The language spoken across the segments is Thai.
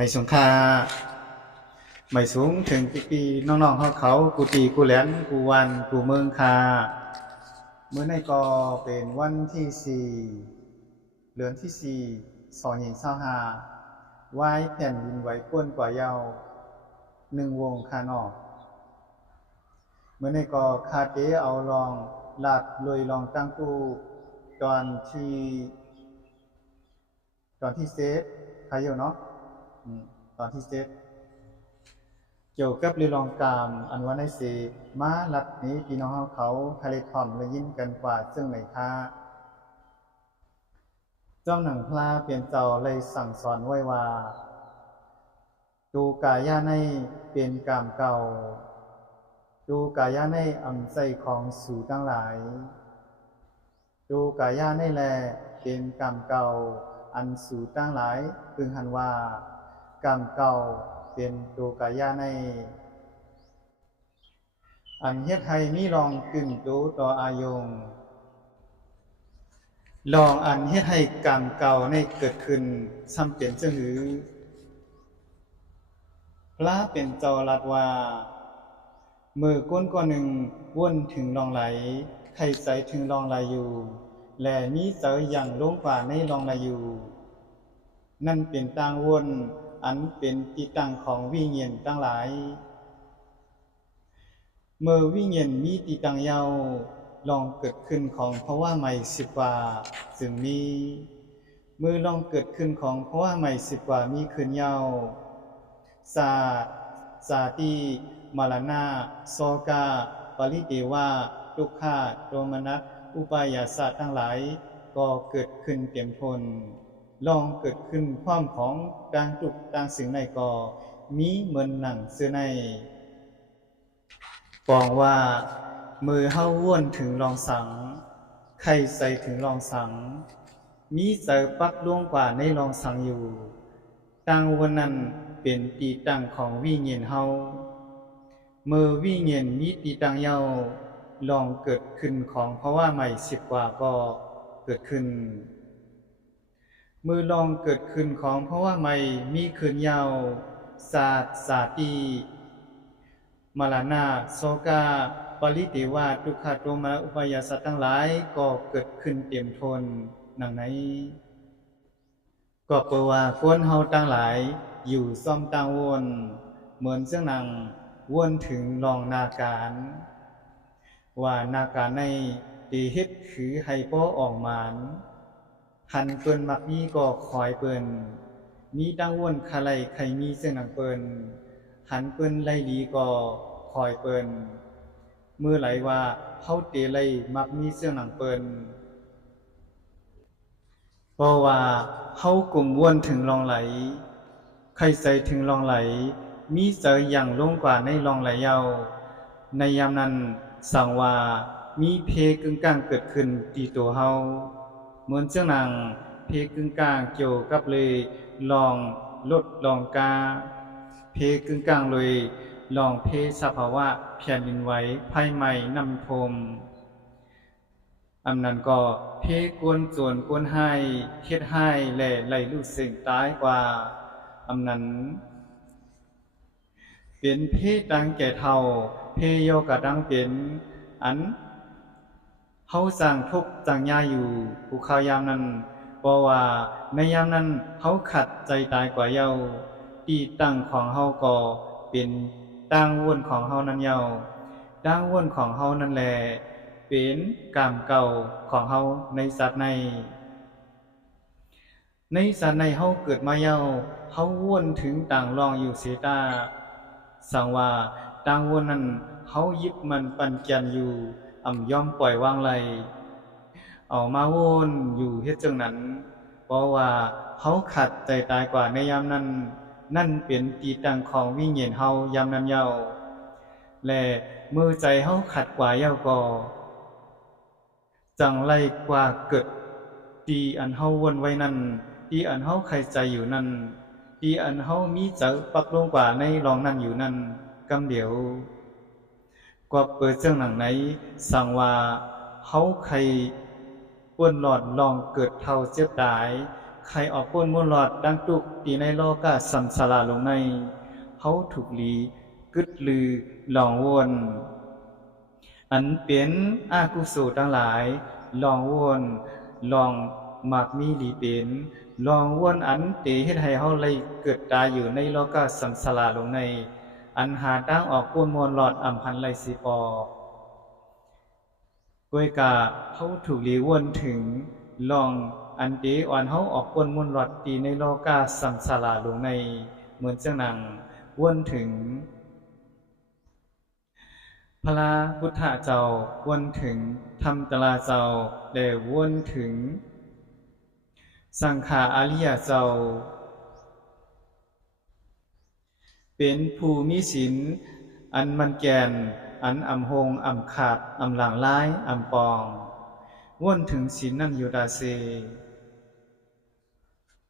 ไม่สูงค่าไม่สูงถึงปีน้องๆเขากูตีกูแหลนกูวันกูเมืองคาเมื่อในก็เป็นวันที่4 เดือนที่4 2025ไหว้แผ่นดินไหวก้นกว่าเยา1 วงคานอกเมื่อในก็คาเตเอาลองลาดเลยลองตั้งตู้ตอนที่เซตใครอยู่เนาะตอนที่เซตเกี่ยวกับเรื่องรองกามอันว่าในสีมาลัดนี้พี่น้องเขาทะเลทอมและยิ้มกันกว่าซึ่งไหนค่าเจ้าหนังพลาเปลี่ยนเจ้าเลยสั่งสอนไว้ว่าดูกายาในเป็นกามเก่าดูกายาในอำใจของสู่ตั้งหลายดูกายาในแลเป็นกามเก่าอันสู่ตั้งหลายพึงหันว่ากามเก่าเป็นดูกายาในอันเฮ็ดให้มีลองกึ่งดูต่ออายงลองอันเฮ็ดให้กรรมเก่าในเกิดขึ้นซ้ำเป็นจังหือพระเป็นเจ้ารัดว่ามือก้นก้อนหนึ่งวนถึงลองไหลไข่ใสถึงลองไหลอยู่และมีเสยอย่างลงกว่าในลองไหลอยู่นั่นเป็นต่างวนอันเป็นที่ตั้งของวิญญาณทั้งหลายเมื่อวิญญาณมีที่ตั้งเยาลองเกิดขึ้นของเพราะว่าใหม่10 กว่าจึงมีมือลองเกิดขึ้นของเพราะว่าใหม่10 กว่ามีขึ้นเยาสาติมรณะโสกาปริเทวะทุกขะโทมนัสอุปายาสะทั้งหลายก็เกิดขึ้นเต็มทนลองเกิดขึ้นความของต่างทุกต่างสิ่งในก็มีเหมือนหนังเสื้อในปองว่ามือเฮาว่วนถึงรองสังไข่ใส่ถึงรองสังมีเสยปักล่วงกว่าในรองสังอยู่ตั้งวันนั้นเป็นตีตั้งของวิญญาณเฮาเมื่อวิญญาณมีตีตั้งเยาลองเกิดขึ้นของเพราะว่าใหม่10 กว่าก็เกิดขึ้นมือลองเกิดขึ้นของเพราะว่าใหม่มีขึ้นเยาสาติมรณะโสกาปริเทวะทุกขโทมนัสอุปายาสะทั้งหลายก็เกิดขึ้นเต็มทนดังนั้นก็เปว่าคนเฮาทั้งหลายอยู่ซ่อมต่างวนเหมือนเสื่องนางวนถึงรองนาการว่านาการในตีเฮ็ดคือให้พ่อออกมานหันเปิ้นมักมีก็คอยเปิ้นมีตั้งวนคาไลใครมีเสื่องนางเปิ้นหันเปิ้นไล่ลีก็คอยเปิ้นมือไหลว่าเฮาเตไลมักมีเสื่องนางเปิ้นเพราะว่าเฮากลุ่มวนถึงรองไหลใครใส่ถึงรองไหลมีเสยอย่างลงกว่าในรองไหลเยาในยามนั้นสั่งว่ามีเพกึ่งกลางเกิดขึ้นที่ตัวเฮาเหมือนเสื่องนางเพกึ่งกลางเกี่ยวกับเลยลองลดลองกาเพกึ่งกลางเลยลองเพสภาวะแผ่นดินไหวภัยใหม่นำทมอำนั้นก็เพกวนส่วนกวนให้เฮ็ดให้และไหลลูกเสียงตายกว่าอำนั้นเป็นเพดังแก่เท่าเพโยกะดังเป็นอันเฮาสร้างทุกข์จังยาอยู่ผู้ข่าวยามนั้นเพราะว่าในยามนั้นเฮาขัดใจตายกว่าเยาที่ตั้งของเฮาก็เป็นตั้งวนของเฮานั้นเยาตั้งวนของเฮานั่นแลเป็นกรรมเก่าของเฮาในสัตว์ในสัตว์ในเฮาเกิดมาเยาเฮาวนถึงต่างรองอยู่เสตาสังว่าต่างวนนั้นเฮายึดมันปันจันอยู่ยอมปล่อยวางไหลเอามาวนอยู่เฮ็ดจังนั้นเพราะว่าเฮาขัดใจตายกว่าในยามนั้นนั่นเป็นที่ตั้งของวิญญาณเฮายามนั้นเยาและมือใจเฮาขัดกว่าเยาก็จังไรกว่าเกิดที่อันเฮาวนไว้นั้นที่อันเฮาใครใจอยู่นั้นที่อันเฮามีเจอปักลงกว่าในรองนั้นอยู่นั้นกำเดียวกว่าเปิดเรื่องหนังไหนสั่งว่าเฮาใครป่วนหลอดลองเกิดเท่าเจ็บตาย ใครออกก้นม้วนหลอดดังตุกตีในโลกาสัมสาราลงในเฮาถูกหลีกึดลือหลองวนอันเป็นอากุศลทั้งหลายลองวนลองมากมีหลีเป็นลองวนอันเตเฮ็ดให้เฮาเลยเกิดตายอยู่ในโลกาสัมสาราลงในอันหาตั้งออกก้นม้วนหลอดอำพันไลสิปอก้วยกะเฮาถูกหลีวนถึงลองอันเตอ่อนเฮาออกก้นม้วนหลอดตีในโลกาสัมสาราลงในเหมือนจังนั้นวนถึงพระพุทธเจ้าวนถึงธรรมตลาเจ้าได้วนถึงสังฆาอริยเจ้าเป็นผู้มีศีลอันมันแก่นอันอำหงอำขาดอำหลังร้ายอำปองวนถึงศีลนั่นอยู่ตาเซ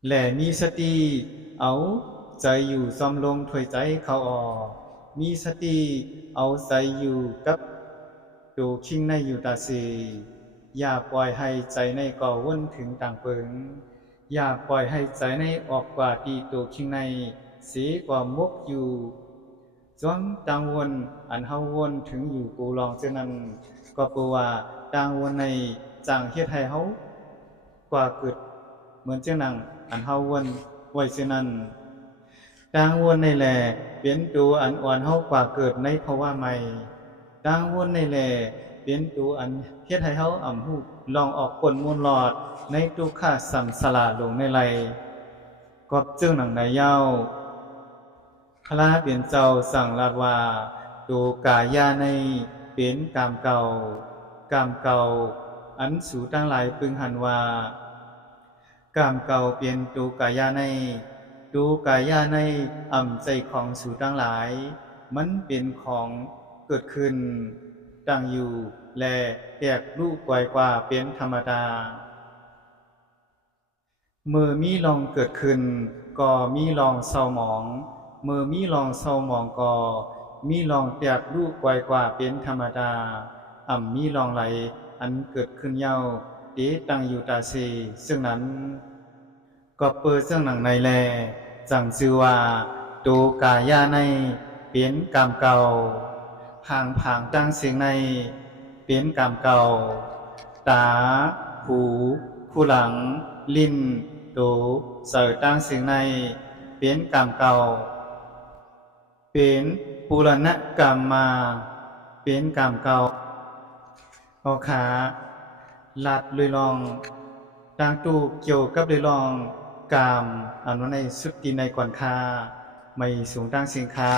แหล่มีสติเอาใจอยู่ซอมลงถวยใจเขาออกมีสติเอาใจอยู่กับดูคิงในอยู่ตาสีอย่าปล่อยให้ใจในก่อวนถึงต่างเปิงอย่าปล่อยให้ใจในออกกว่าตีตัวคิงในสีกว่ามกอยู่จนต่างวนอันเฮาวนถึงอยู่ปูลองเจนั้นก็ปูว่าต่างวนในจังเฮ็ดให้เฮากว่าเกิดเหมือนเจ้านังอันเฮาวนไว้เจนั้นต่างวนในแหล่เป็นตัวอันอ่อนเฮากว่าเกิดในภาวะใหม่ต่างวนในแหล่เป็นตัวอันเฮ็ดให้เฮาอ่ำฮู้ลองออกผลมูลหลอดในทุกขาสัมสละลงในไหลกอบจึงหนังในเย้าพระเป็นเจ้าสั่งลาดว่าตัวกายาในเป็นกามเก่ากามเก่าอันสูตั้งหลายพึงหันว่ากามเก่าเปลี่ยนตัวกายาในดูกายาในอ่ำใจของสู่ตั้งหลายมันเป็นของเกิดขึ้นตั้งอยู่และแตกรูปกว่าเป็นธรรมดาเมื่อมีลองเกิดขึ้นก็มีลองเศร้าหมองเมื่อมีลองเศร้าหมองก็มีลองแตกรูปกว่าเป็นธรรมดาอ่ำมีลองไหลอันเกิดขึ้นเย้าเตตั้งอยู่ตาสีซึ่งนั้นก็เปิดเรื่องหนังในแลจังชื่อว่าตูกายาในเปลี่ยนกรรมเก่าผางตั้งเสียงในเปลี่ยนกรรมเก่าตาหูคู่หลังลิ้นตูเสยตั้งเสียงในเปลี่ยนกรรมเก่าเป็นปุรณกรรมมาเปลี่ยนกรรมเก่าเอาขาลัดเลยลองดังตูเกี่ยวกับเลยลองกามอันว่าในสุดตีในก่อนคาไม่สูงตั้งสิงคา